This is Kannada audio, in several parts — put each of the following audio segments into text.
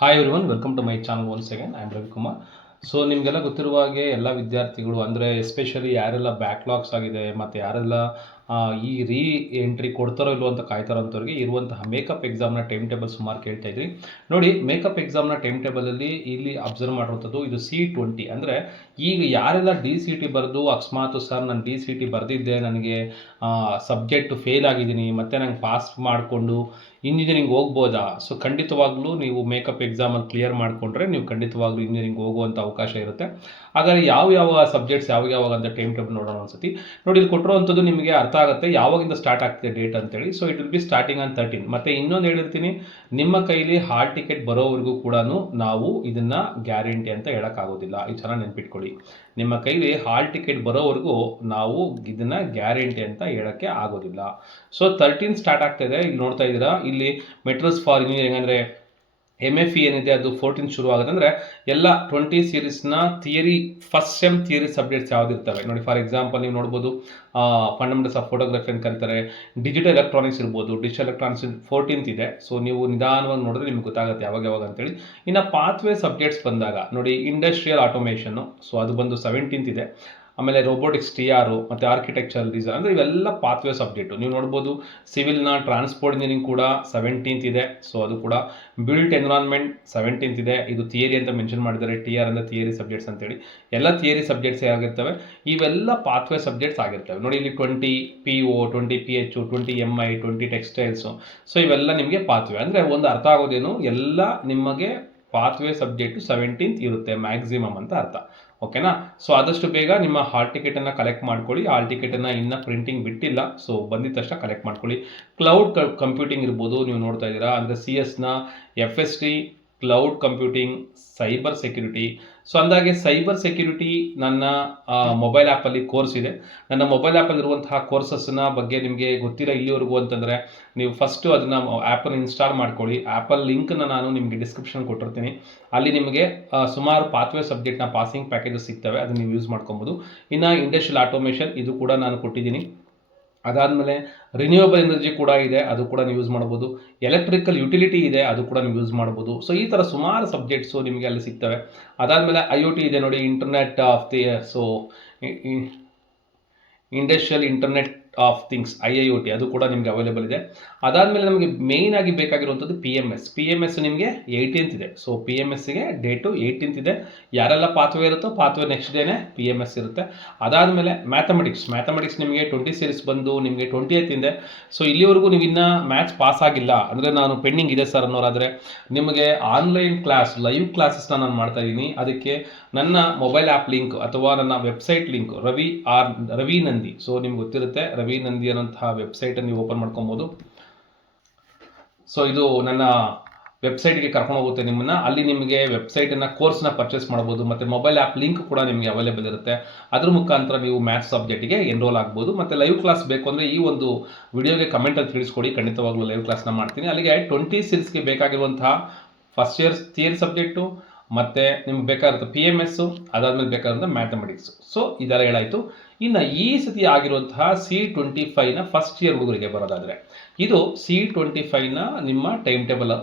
Hi everyone, welcome to my channel once again. I am Ravikumar. So ನಿಮಗೆಲ್ಲ ಗೊತ್ತಿರುವ ಹಾಗೆ ಎಲ್ಲ ವಿದ್ಯಾರ್ಥಿಗಳು ಅಂದರೆ ಎಸ್ಪೆಷಲಿ ಯಾರೆಲ್ಲ ಬ್ಯಾಕ್ಲಾಗ್ಸ್ ಆಗಿದೆ ಮತ್ತು ಯಾರೆಲ್ಲ ಈ ರೀ ಎಂಟ್ರಿ ಕೊಡ್ತಾರೋ ಇಲ್ವೋ ಅಂತ ಕಾಯ್ತಾರೋಂಥವ್ರಿಗೆ ಇರುವಂತಹ ಮೇಕಪ್ ಎಕ್ಸಾಮ್ನ ಟೈಮ್ ಟೇಬಲ್ ಸುಮಾರು ಕೇಳ್ತಾ ಇದ್ರಿ. ನೋಡಿ, ಮೇಕಪ್ ಎಕ್ಸಾಮ್ನ ಟೈಮ್ ಟೇಬಲಲ್ಲಿ ಇಲ್ಲಿ ಅಬ್ಸರ್ವ್ ಮಾಡಿರುವಂಥದ್ದು ಇದು C20. ಅಂದರೆ ಈಗ ಯಾರೆಲ್ಲ DCT ಬರೆದು ಅಕಸ್ಮಾತ್ ಸರ್ ನಾನು DCT ಬರೆದಿದ್ದೆ, ನನಗೆ ಸಬ್ಜೆಕ್ಟ್ ಫೇಲ್ ಆಗಿದ್ದೀನಿ, ಮತ್ತು ನಂಗೆ ಪಾಸ್ ಮಾಡಿಕೊಂಡು ಇಂಜಿನಿಯರಿಂಗ್ ಹೋಗ್ಬೋದಾ? ಸೊ ಖಂಡಿತವಾಗ್ಲೂ ನೀವು ಮೇಕಪ್ ಎಕ್ಸಾಮಲ್ಲಿ ಕ್ಲಿಯರ್ ಮಾಡಿಕೊಂಡ್ರೆ ನೀವು ಖಂಡಿತವಾಗ್ಲೂ ಇಂಜಿನಿಯರಿಂಗ್ ಹೋಗುವಂಥ ಅವಕಾಶ ಇರುತ್ತೆ. ಹಾಗಾದರೆ ಯಾವ ಸಬ್ಜೆಕ್ಟ್ಸ್ ಯಾವಾಗ ಅಂತ ಟೈಮ್ ಟೇಬಲ್ ನೋಡೋಣ ಒಂದ್ಸತಿ. ನೋಡಿ, ಇಲ್ಲಿ ಕೊಟ್ಟಿರುವಂಥದ್ದು ನಿಮಗೆ ಅರ್ಥ ಆಗುತ್ತೆ ಯಾವಾಗಿಂದ ಸ್ಟಾರ್ಟ್ ಆಗ್ತಿದೆ ಡೇಟ್ ಅಂತೇಳಿ. So it will be starting on 13. ಮತ್ತು ಇನ್ನೊಂದು ಹೇಳಿರ್ತೀನಿ, ನಿಮ್ಮ ಕೈಲಿ ಹಾಲ್ ಟಿಕೆಟ್ ಬರೋವರೆಗೂ ಕೂಡ ನಾವು ಇದನ್ನು ಗ್ಯಾರಂಟಿ ಅಂತ ಹೇಳೋಕ್ಕಾಗೋದಿಲ್ಲ. ಇದು ಚೆನ್ನಾಗಿ ನೆನ್ಪಿಟ್ಕೊಳ್ಳಿ. ನಿಮ್ಮ ಕೈಲಿ ಹಾಲ್ ಟಿಕೆಟ್ ಬರೋವರೆಗೂ ನಾವು ಇದನ್ನು ಗ್ಯಾರಂಟಿ ಅಂತ ಹೇಳೋಕ್ಕೆ ಆಗೋದಿಲ್ಲ. ಸೊ 13 ಸ್ಟಾರ್ಟ್ ಆಗ್ತಾಯಿದೆ. ಇಲ್ಲಿ ನೋಡ್ತಾ ಇದ್ದೀರಾ, ಇಲ್ಲಿ ಮೆಟ್ರೋಸ್ ಫಾರ್ ಇಂಜಿನಿಯರಿಂಗ್ ಅಂದರೆ MFE ಏನಿದೆ ಅದು 14 ಶುರು ಆಗುತ್ತೆ. ಅಂದರೆ ಎಲ್ಲ 20 ಸೀರೀಸ್ನ theory first sem theory subjects ಯಾವುದಿರ್ತವೆ ನೋಡಿ. ಫಾರ್ ಎಕ್ಸಾಂಪಲ್ ನೀವು ನೋಡ್ಬೋದು, ಫಂಡಮೆಂಟಲ್ಸ್ ಆಫ್ ಫೋಟೋಗ್ರಫಿ ಅಂತ ಕರೀತಾರೆ, ಡಿಜಿಟಲ್ ಎಲೆಕ್ಟ್ರಾನಿಕ್ಸ್ ಇರ್ಬೋದು. ಡಿಜಿಟಲ್ ಎಲೆಕ್ಟ್ರಾನಿಕ್ಸ್ 14th ಇದೆ. ಸೊ ನೀವು ನಿಧಾನವಾಗಿ ನೋಡಿದ್ರೆ ನಿಮ್ಗೆ ಗೊತ್ತಾಗುತ್ತೆ ಯಾವಾಗ ಅಂತೇಳಿ. ಇನ್ನು ಪಾತ್ವೇ ಸಬ್ಜೆಕ್ಟ್ಸ್ ಬಂದಾಗ ನೋಡಿ, ಇಂಡಸ್ಟ್ರಿಯಲ್ ಆಟೋಮೇಷನ್ನು, ಸೊ ಅದು ಬಂದು 17th ಇದೆ. ಆಮೇಲೆ ರೋಬೋಟಿಕ್ಸ್ TR ಮತ್ತು ಆರ್ಕಿಟೆಕ್ಚರಲ್ ಡಿಸೈನ್, ಅಂದರೆ ಇವೆಲ್ಲ ಪಾತ್ವೇ ಸಬ್ಜೆಕ್ಟು. ನೀವು ನೋಡ್ಬೋದು, ಸಿವಿಲ್ನ ಟ್ರಾನ್ಸ್ಪೋರ್ಟ್ ಇಂಜಿನಿಯರಿಂಗ್ ಕೂಡ 17th ಇದೆ. ಸೊ ಅದು ಕೂಡ ಬಿಲ್ಟ್ ಎನ್ವಿರಾನ್ಮೆಂಟ್ 17th ಇದೆ. ಇದು ಥಿಯರಿ ಅಂತ ಮೆನ್ಷನ್ ಮಾಡಿದ್ದಾರೆ, TR ಅಂದರೆ ಥಿಯರಿ ಸಬ್ಜೆಕ್ಟ್ಸ್ ಅಂತೇಳಿ. ಎಲ್ಲ ಥಿಯರಿ ಸಬ್ಜೆಕ್ಟ್ಸ್ ಆಗಿರ್ತವೆ, ಇವೆಲ್ಲ ಪಾತ್ವೇ ಸಬ್ಜೆಕ್ಟ್ಸ್ ಆಗಿರ್ತವೆ. ನೋಡಿ, ಇಲ್ಲಿ 20 PO, 20 PH, 20 MI, 20 ಟೆಕ್ಸ್ಟೈಲ್ಸು. ಸೊ ಇವೆಲ್ಲ ನಿಮಗೆ ಪಾತ್ವೇ. ಅಂದರೆ ಒಂದು ಅರ್ಥ ಆಗೋದೇನು, ಎಲ್ಲ ನಿಮಗೆ ಪಾತ್ವೇ ಸಬ್ಜೆಕ್ಟು 17th ಇರುತ್ತೆ ಮ್ಯಾಕ್ಸಿಮಮ್ ಅಂತ ಅರ್ಥ. ಓಕೆನಾ? ಸೊ ಆದಷ್ಟು ಬೇಗ ನಿಮ್ಮ ಹಾಲ್ ಟಿಕೆಟನ್ನು ಕಲೆಕ್ಟ್ ಮಾಡ್ಕೊಳ್ಳಿ. ಹಾಲ್ ಟಿಕೆಟನ್ನು ಇನ್ನೂ ಪ್ರಿಂಟಿಂಗ್ ಬಿಟ್ಟಿಲ್ಲ, ಸೊ ಬಂದಿದ ತಕ್ಷಣ ಕಲೆಕ್ಟ್ ಮಾಡ್ಕೊಳ್ಳಿ. ಕ್ಲೌಡ್ ಕಂಪ್ಯೂಟಿಂಗ್ ಇರ್ಬೋದು, ನೀವು ನೋಡ್ತಾ ಇದ್ದೀರಾ. ಅಂದರೆ CSನ FST, cloud computing, cyber security. So ಅಂದಾಗೆ ಸೈಬರ್ ಸೆಕ್ಯೂರಿಟಿ ನನ್ನ ಮೊಬೈಲ್ ಆ್ಯಪಲ್ಲಿ ಕೋರ್ಸ್ ಇದೆ. ನನ್ನ ಮೊಬೈಲ್ ಆ್ಯಪಲ್ಲಿರುವಂತಹ ಕೋರ್ಸಸ್ನ ಬಗ್ಗೆ ನಿಮಗೆ ಗೊತ್ತಿಲ್ಲ ಇಲ್ಲಿವರೆಗೂ ಅಂತಂದರೆ, ನೀವು ಫಸ್ಟು ಅದನ್ನು ಆ್ಯಪನ್ನು ಇನ್ಸ್ಟಾಲ್ ಮಾಡ್ಕೊಳ್ಳಿ. ಆ್ಯಪಲ್ ಲಿಂಕ್ನ ನಾನು ನಿಮಗೆ ಡಿಸ್ಕ್ರಿಪ್ಷನ್ ಕೊಟ್ಟಿರ್ತೀನಿ. ಅಲ್ಲಿ ನಿಮಗೆ ಸುಮಾರು ಪಾತ್ವೇ ಸಬ್ಜೆಕ್ಟ್ನ ಪಾಸಿಂಗ್ ಪ್ಯಾಕೇಜಸ್ ಸಿಗ್ತವೆ, ಅದನ್ನು ನೀವು ಯೂಸ್ ಮಾಡ್ಕೊಬೋದು. ಇನ್ನು ಇಂಡಸ್ಟ್ರಿಯಲ್ ಆಟೋಮೇಷನ್ ಇದು ಕೂಡ ನಾನು ಕೊಟ್ಟಿದ್ದೀನಿ. ಅದಾದಮೇಲೆ ರಿನ್ಯೂವಬಲ್ ಎನರ್ಜಿ ಕೂಡ ಇದೆ, ಅದು ಕೂಡ ನೀವು ಯೂಸ್ ಮಾಡ್ಬೋದು. ಎಲೆಕ್ಟ್ರಿಕಲ್ ಯುಟಿಲಿಟಿ ಇದೆ, ಅದು ಕೂಡ ನೀವು ಯೂಸ್ ಮಾಡ್ಬೋದು. ಸೊ ಈ ಥರ ಸುಮಾರು ಸಬ್ಜೆಕ್ಟ್ಸು ನಿಮಗೆ ಅಲ್ಲಿ ಸಿಗ್ತವೆ. ಅದಾದಮೇಲೆ IoT ಇದೆ ನೋಡಿ, internet of the industrial internet of things IIoT, ಅದು ಕೂಡ ನಿಮಗೆ ಅವೈಲೇಬಲ್ ಇದೆ. ಅದಾದಮೇಲೆ ನಮಗೆ ಮೇಯ್ನ್ ಆಗಿ ಬೇಕಾಗಿರುವಂಥದ್ದು PMS ನಿಮಗೆ 18th ಇದೆ. ಸೊ PMSಗೆ ಡೇಟು 18th ಇದೆ. ಯಾರೆಲ್ಲ ಪಾತ್ವೇ ಇರುತ್ತೋ ಪಾತ್ವೇ ನೆಕ್ಸ್ಟ್ ಡೇನೇ PMS ಇರುತ್ತೆ. ಅದಾದಮೇಲೆ ಮ್ಯಾಥಮೆಟಿಕ್ಸ್ ನಿಮಗೆ 20 ಸೀರೀಸ್ ಬಂದು ನಿಮಗೆ 20th ಇದೆ. ಸೊ ಇಲ್ಲಿವರೆಗೂ ನೀವು ಇನ್ನೂ ಮ್ಯಾಥ್ಸ್ ಪಾಸ್ ಆಗಿಲ್ಲ ಅಂದರೆ, ನಾನು ಪೆಂಡಿಂಗ್ ಇದೆ ಸರ್ ಅನ್ನೋರಾದರೆ, ನಿಮಗೆ ಆನ್ಲೈನ್ ಕ್ಲಾಸ್ ಲೈವ್ ಕ್ಲಾಸಸ್ನ ನಾನು ಮಾಡ್ತಾ ಇದ್ದೀನಿ. ಅದಕ್ಕೆ ನನ್ನ ಮೊಬೈಲ್ ಆ್ಯಪ್ ಲಿಂಕ್ ಅಥವಾ ನನ್ನ website link Ravi Nandi. So ನಿಮ್ಗೆ ಗೊತ್ತಿರುತ್ತೆ, ರವಿ ನಂದಿ ಅನ್ನೋಂತಹ ವೆಬ್ಸೈಟನ್ನು ನೀವು ಓಪನ್ ಮಾಡ್ಕೊಬೋದು. ಸೊ ಇದು ನನ್ನ ವೆಬ್ಸೈಟ್ಗೆ ಕರ್ಕೊಂಡು ಹೋಗುತ್ತೆ ನಿಮ್ಮನ್ನು. ಅಲ್ಲಿ ನಿಮಗೆ ವೆಬ್ಸೈಟನ್ನು ಕೋರ್ಸ್ನ ಪರ್ಚೇಸ್ ಮಾಡ್ಬೋದು, ಮತ್ತು ಮೊಬೈಲ್ ಆ್ಯಪ್ ಲಿಂಕ್ ಕೂಡ ನಿಮಗೆ ಅವೈಲೇಬಲ್ ಇರುತ್ತೆ. ಅದ್ರ ಮುಖಾಂತರ ನೀವು ಮ್ಯಾಥ್ಸ್ ಸಬ್ಜೆಕ್ಟಿಗೆ ಎನ್ರೋಲ್ ಆಗ್ಬೋದು. ಮತ್ತು ಲೈವ್ ಕ್ಲಾಸ್ ಬೇಕು ಅಂದರೆ ಈ ಒಂದು ವಿಡಿಯೋಗೆ ಕಮೆಂಟಲ್ಲಿ ತಿಳಿಸ್ಕೊಡಿ, ಖಂಡಿತವಾಗ್ಲೂ ಲೈವ್ ಕ್ಲಾಸ್ನ ಮಾಡ್ತೀನಿ. ಅಲ್ಲಿಗೆ 20 ಸೀರೀಸ್ಗೆ ಬೇಕಾಗಿರುವಂತಹ ಫಸ್ಟ್ ಇಯರ್ಸ್ ಥಿಯರಿ ಸಬ್ಜೆಕ್ಟು, ಮತ್ತು ನಿಮ್ಗೆ ಬೇಕಾಗಿರುತ್ತೆ PMS, ಅದಾದಮೇಲೆ ಬೇಕಾಗಿರೋಂಥ ಮ್ಯಾಥಮೆಟಿಕ್ಸು. ಸೊ ಇದೆಲ್ಲ ಹೇಳಾಯಿತು. ಇನ್ನು ಈ ಸತಿ ಆಗಿರುವಂತಹ C25ನ ಫಸ್ಟ್ ಇಯರ್ ಹುಡುಗರಿಗೆ ಬರೋದಾದರೆ, ಇದು C25ನ ನಿಮ್ಮ ಟೈಮ್ ಟೇಬಲ್.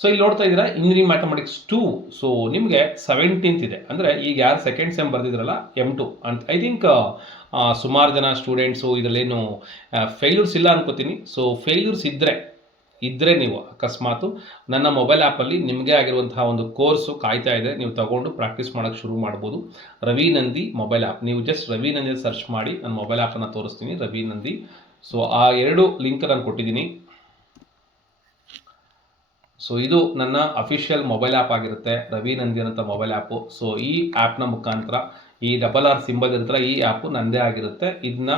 ಸೊ ಇಲ್ಲಿ ನೋಡ್ತಾ ಇದ್ದೀರಾ, ಇಂಜಿನಿಯರಿಂಗ್ ಮ್ಯಾಥಮೆಟಿಕ್ಸ್ 2. ಸೊ ನಿಮಗೆ 17th ಇದೆ. ಅಂದರೆ ಈಗ ಯಾರು ಸೆಕೆಂಡ್ ಸೆಮ್ ಬರೆದಿದ್ರಲ್ಲ M2 ಅಂತ, ಐ ಥಿಂಕ್ ಸುಮಾರು ಜನ ಸ್ಟೂಡೆಂಟ್ಸು ಇದರಲ್ಲೇನು ಫೇಲ್ಯೂರ್ಸ್ ಇಲ್ಲ ಅನ್ಕೋತೀನಿ. ಸೊ ಫೇಲ್ಯೂರ್ಸ್ ಇದ್ದರೆ ನೀವು ಅಕಸ್ಮಾತು ನನ್ನ ಮೊಬೈಲ್ ಆ್ಯಪಲ್ಲಿ ನಿಮಗೆ ಆಗಿರುವಂತಹ ಒಂದು ಕೋರ್ಸು ಕಾಯ್ತಾ ಇದೆ, ನೀವು ತಗೊಂಡು ಪ್ರಾಕ್ಟೀಸ್ ಮಾಡೋಕ್ಕೆ ಶುರು ಮಾಡ್ಬೋದು. ರವಿ ನಂದಿ ಮೊಬೈಲ್ ಆ್ಯಪ್, ನೀವು ಜಸ್ಟ್ ರವಿ ನಂದಿ ಸರ್ಚ್ ಮಾಡಿ, ನನ್ನ ಮೊಬೈಲ್ ಆ್ಯಪನ್ನು ತೋರಿಸ್ತೀನಿ, ರವಿ ನಂದಿ. ಸೊ ಆ 2 ಲಿಂಕ್ ನಾನು ಕೊಟ್ಟಿದ್ದೀನಿ. ಸೊ ಇದು ನನ್ನ ಅಫಿಷಿಯಲ್ ಮೊಬೈಲ್ ಆ್ಯಪ್ ಆಗಿರುತ್ತೆ, ರವಿ ನಂದಿ ಅನ್ನೋಂಥ ಮೊಬೈಲ್ ಆ್ಯಪು. ಸೊ ಈ ಆ್ಯಪ್ನ ಮುಖಾಂತರ ಈ RR ಸಿಂಬಲ್ ಇರುತ್ತಲ್ಲ, ಈ ಆ್ಯಪು ನನ್ನದೇ ಆಗಿರುತ್ತೆ. ಇದನ್ನ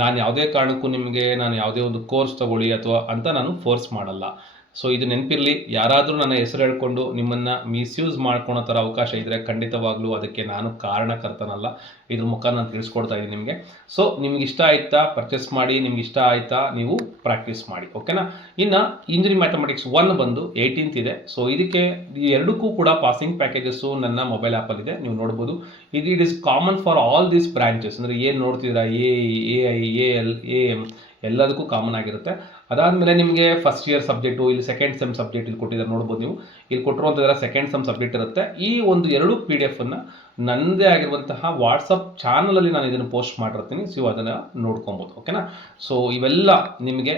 ನಾನು ಯಾವುದೇ ಕಾರಣಕ್ಕೂ ನಿಮಗೆ ನಾನು ಯಾವುದೇ ಒಂದು ಕೋರ್ಸ್ ತೊಗೊಳ್ಳಿ ಅಥವಾ ಅಂತ ನಾನು ಫೋರ್ಸ್ ಮಾಡಲ್ಲ. ಸೊ ಇದು ನೆನಪಿರಲಿ, ಯಾರಾದರೂ ನನ್ನ ಹೆಸರು ಹೇಳ್ಕೊಂಡು ನಿಮ್ಮನ್ನು ಮಿಸ್ಯೂಸ್ ಮಾಡ್ಕೊಳೋ ಥರ ಅವಕಾಶ ಇದ್ದರೆ ಖಂಡಿತವಾಗ್ಲೂ ಅದಕ್ಕೆ ನಾನು ಕಾರಣಕರ್ತನಲ್ಲ. ಇದ್ರ ಮುಖ ನಾನು ತಿಳಿಸ್ಕೊಡ್ತಾ ಇದ್ದೀನಿ ನಿಮಗೆ. ಸೊ ನಿಮ್ಗೆ ಇಷ್ಟ ಆಯಿತಾ ಪರ್ಚೇಸ್ ಮಾಡಿ, ನಿಮ್ಗೆ ಇಷ್ಟ ಆಯಿತಾ ನೀವು ಪ್ರಾಕ್ಟೀಸ್ ಮಾಡಿ, ಓಕೆನಾ? ಇನ್ನು ಇಂಜಿನಿಯರಿಂಗ್ ಮ್ಯಾಥಮೆಟಿಕ್ಸ್ 1 ಬಂದು 18th ಇದೆ. ಸೊ ಇದಕ್ಕೆ ಈ ಎರಡಕ್ಕೂ ಕೂಡ ಪಾಸಿಂಗ್ ಪ್ಯಾಕೇಜಸ್ಸು ನನ್ನ ಮೊಬೈಲ್ ಆ್ಯಪಲ್ಲಿದೆ, ನೀವು ನೋಡ್ಬೋದು. It is common for all these branches. ಅಂದರೆ ಏನು ನೋಡ್ತಿದ್ದೀರಾ, AI, AL, AM, ಎಲ್ಲದಕ್ಕೂ ಕಾಮನ್ ಆಗಿರುತ್ತೆ. ಅದಾದಮೇಲೆ ನಿಮಗೆ ಫಸ್ಟ್ ಇಯರ್ ಸಬ್ಜೆಕ್ಟು, ಇಲ್ಲಿ ಸೆಕೆಂಡ್ ಸೆಮ್ ಸಬ್ಜೆಕ್ಟ್ ಇಲ್ಲಿ ಕೊಟ್ಟಿದ್ದಾರೆ ನೋಡ್ಬೋದು ನೀವು. ಇಲ್ಲಿ ಕೊಟ್ಟಿರುವಂಥದ್ದೆಲ್ಲ ಸೆಕೆಂಡ್ ಸೆಮ್ ಸಬ್ಜೆಕ್ಟ್ ಇರುತ್ತೆ. ಈ ಒಂದು 2 PDF ಅನ್ನು ನನ್ನದೇ ಆಗಿರುವಂತಹ ವಾಟ್ಸಪ್ ಚಾನಲಲ್ಲಿ ನಾನು ಇದನ್ನು ಪೋಸ್ಟ್ ಮಾಡಿರ್ತೀನಿ. ಸೊ ಅದನ್ನು ನೋಡ್ಕೊಬೋದು. ಓಕೆನಾ. ಸೊ ಇವೆಲ್ಲ ನಿಮಗೆ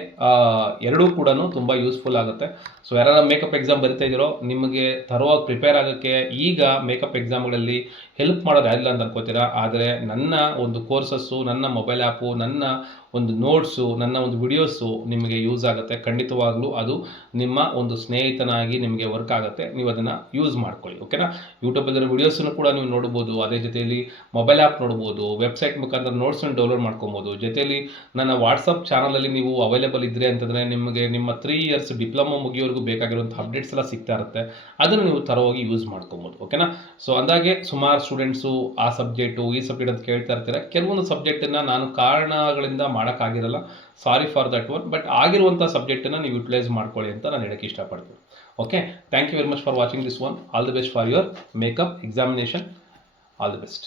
ಎರಡೂ ಕೂಡ ತುಂಬ ಯೂಸ್ಫುಲ್ ಆಗುತ್ತೆ. ಸೊ ಯಾರು ಮೇಕಪ್ ಎಕ್ಸಾಮ್ ಬರಿತಾ ಇದ್ದೀರೋ ನಿಮಗೆ ತರವಾಗಿ ಪ್ರಿಪೇರ್ ಆಗೋಕ್ಕೆ ಈಗ ಮೇಕಪ್ ಎಕ್ಸಾಮ್ಗಳಲ್ಲಿ ಹೆಲ್ಪ್ ಮಾಡೋದು ಯಾರಿಲ್ಲ ಅಂತ ಅನ್ಕೋತೀರಾ. ಆದರೆ ನನ್ನ ಒಂದು ಕೋರ್ಸಸ್ಸು, ನನ್ನ ಮೊಬೈಲ್ ಆ್ಯಪು, ನನ್ನ ಒಂದು ನೋಟ್ಸು, ನನ್ನ ಒಂದು ವಿಡಿಯೋಸು ನಿಮಗೆ ಯೂಸ್ ಆಗುತ್ತೆ. ಖಂಡಿತವಾಗ್ಲೂ ಅದು ನಿಮ್ಮ ಒಂದು ಸ್ನೇಹಿತನಾಗಿ ನಿಮಗೆ ವರ್ಕ್ ಆಗುತ್ತೆ. ನೀವು ಅದನ್ನು ಯೂಸ್ ಮಾಡ್ಕೊಳ್ಳಿ. ಓಕೆನಾ. ಯೂಟ್ಯೂಬಲ್ಲಿರೋ ವಿಡಿಯೋಸನ್ನು ಕೂಡ ನೀವು ನೋಡ್ಬೋದು. ಅದೇ ಜೊತೆಯಲ್ಲಿ ಮೊಬೈಲ್ ಆ್ಯಪ್ ನೋಡ್ಬೋದು, ವೆಬ್ಸೈಟ್ ಮುಖಾಂತರ ನೋಟ್ಸನ್ನು ಡೌನ್ಲೋಡ್ ಮಾಡ್ಕೊಬೋದು. ಜೊತೆಯಲ್ಲಿ ನನ್ನ ವಾಟ್ಸಪ್ ಚಾನಲಲ್ಲಿ ನೀವು ಅವೈಲೇಬಲ್ ಇದ್ದರೆ ಅಂತಂದರೆ ನಿಮಗೆ ನಿಮ್ಮ 3 ಇಯರ್ಸ್ ಡಿಪ್ಲೊಮಾ ಮುಗಿಯೋವರೆಗೂ ಬೇಕಾಗಿರುವಂಥ ಅಪ್ಡೇಟ್ಸ್ ಎಲ್ಲ ಸಿಗ್ತಾ ಇರುತ್ತೆ. ಅದನ್ನು ನೀವು ತರವಾಗಿ ಯೂಸ್ ಮಾಡ್ಕೊಬೋದು. ಓಕೆನಾ. ಸೊ ಅಂದಾಗೆ ಸುಮಾರು ಸ್ಟೂಡೆಂಟ್ಸು ಆ ಸಬ್ಜೆಕ್ಟು ಈ ಸಬ್ಜೆಕ್ಟ್ ಅಂತ ಕೇಳ್ತಾ ಇರ್ತಾರೆ. ಕೆಲವೊಂದು ಸಬ್ಜೆಕ್ಟನ್ನು ನಾನು ಕಾರಣಗಳಿಂದ ಮಾಡೋಕ್ಕಾಗಿರಲ್ಲ, sorry for that one. But ಆಗಿರುವಂಥ ಸಬ್ಜೆಕ್ಟನ್ನು ನೀವು ಯುಟಿಲೈಸ್ ಮಾಡ್ಕೊಳ್ಳಿ ಅಂತ ನಾನು ಹೇಳೋಕ್ಕೆ ಇಷ್ಟಪಡ್ತೀನಿ. Okay. Thank you very much for watching this one. All the best for your makeup examination. All the best.